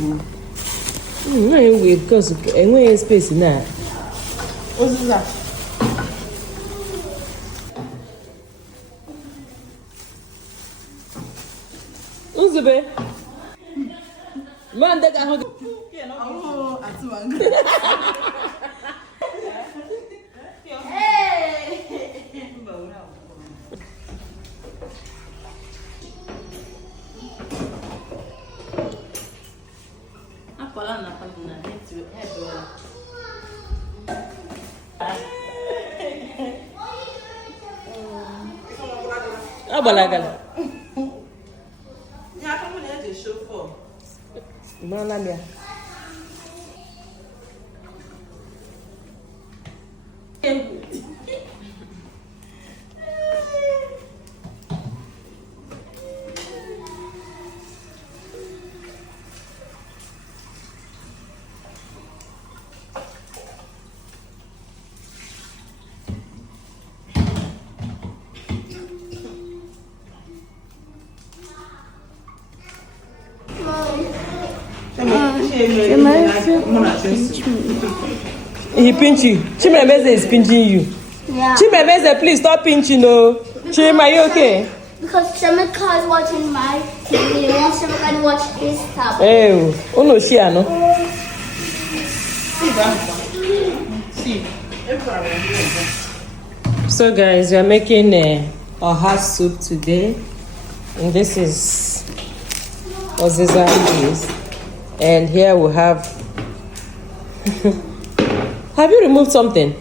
No, because anyway, space now. What's that? Uzube. Man, that I Abalagala. Malamia. He pinch you. Chimemeze is pinching you. Yeah. Chimemeze, please stop pinching, no. Chim, are you okay? Because Shamika is watching my TV. He wants Shamika to watch his tablet. Oh, no, she no. So, guys, we are making oha soup today, and this is oziza is, and here we have. Have you removed something?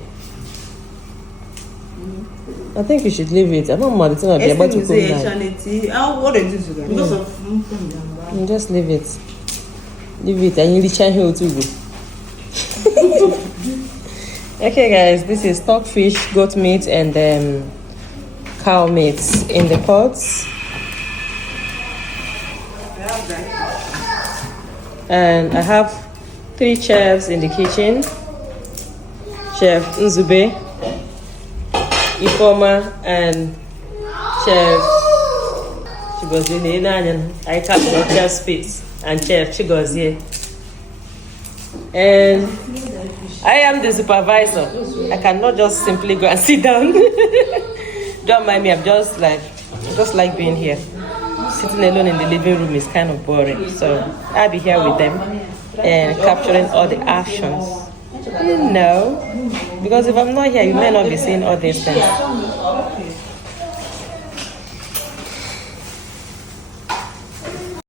I think you should leave it. I don't mind. It's not there, but you cook that. Just leave it. Leave it, and you return here too. Okay, guys, this is stockfish, goat meat, and cow meat in the pots. And I have 3 chefs in the kitchen. Chef Nzube, Ifoma, and Chef Chigozie. I can't just spit. And Chef Chigozie. And I am the supervisor. I cannot just simply go and sit down. Don't mind me. I'm just like being here. Sitting alone in the living room is kind of boring. So I'll be here with them and capturing all the actions. You know, because if I'm not here, you may not be seeing all these things.